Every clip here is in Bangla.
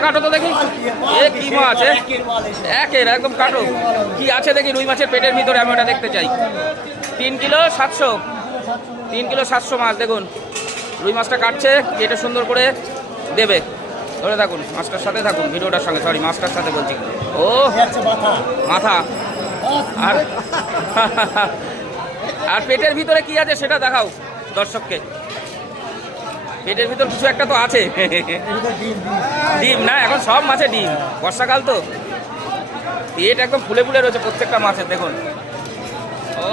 মাছটা কাটো তো দেখি। এ কি মাছ? একের একদম কাটো। কি আছে দেখি রুই মাছের পেটের ভিতরে, আমি ওটা দেখতে চাই। 3 কিলো 700, 3 কিলো 700 মাছ। দেখুন রুই মাছটা কাটছে, কেটে সুন্দর করে দেবে। ধরে থাকুন, মাছটার সাথে থাকুন, ভিডিওটার সঙ্গে। সরি, মাছটার সাথে বলছি। ও মাথা। আর আর পেটের ভিতরে কি আছে সেটা দেখাও দর্শককে। পেটের ভিতর কিছু একটা তো আছে। ডিম না? এখন সব মাছে ডিম, বর্ষাকাল তো। পেট একদম ফুলে ফুলে রয়েছে প্রত্যেকটা মাছের। দেখুন ও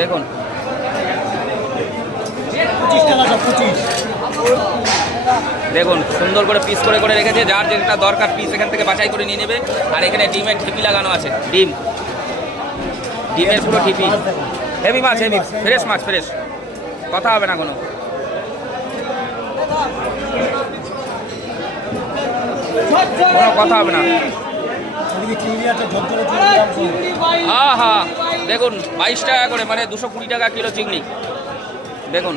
দেখুন, দেখুন সুন্দর করে পিস করে করে রেখেছে। যার যেটা দরকার পিস এখান থেকে বাছাই করে নিয়ে নেবে। আর এখানে ডিমের ঢিপি লাগানো আছে। ডিমের পুরো ঢিপি। হেভি মাছ, হেভি ফ্রেশ মাছ, ফ্রেশ। কথা হবে না কোনো। কথা হবে না। হা দেখুন 22 টাকা করে, মানে 220 টাকা কিলো চিংড়ি। দেখুন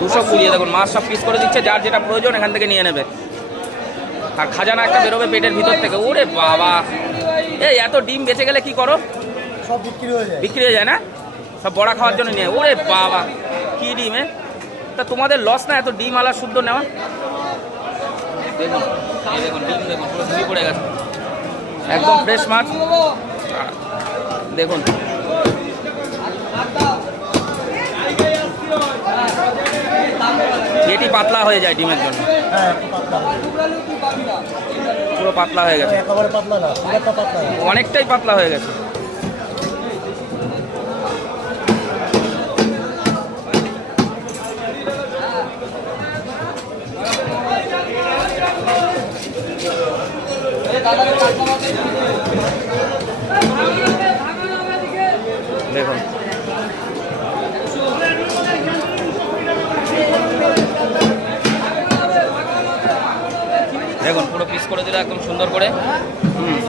220। দেখুন মাছ সব পিস করে দিচ্ছে, যার যেটা প্রয়োজন এখান থেকে নিয়ে নেবে। আর খাজানা একটা বেরোবে পেটের ভিতর থেকে। ওরে বাবা, এই এত ডিম বেঁচে গেলে কি করো? সব বিক্রি হয়ে যায় না? সব বড়া খাওয়ার জন্য নিয়ে। ওরে বাবা, কি ডিম! তা তোমাদের লস না এত ডিম আলা শুদ্ধ নেওয়া? দেখুন এই দেখুন ডিম, দেখুন পুরো ঝুড়ি পড়ে গেছে। একদম ফ্রেশ মাছ। দেখুন এটি পাতলা হয়ে যায় ডিমের জন্য। পুরো পাতলা হয়ে গেছে, অনেকটাই পাতলা হয়ে গেছে। দেখুন দেখুন পুরো পিস করে দিলে একদম সুন্দর করে।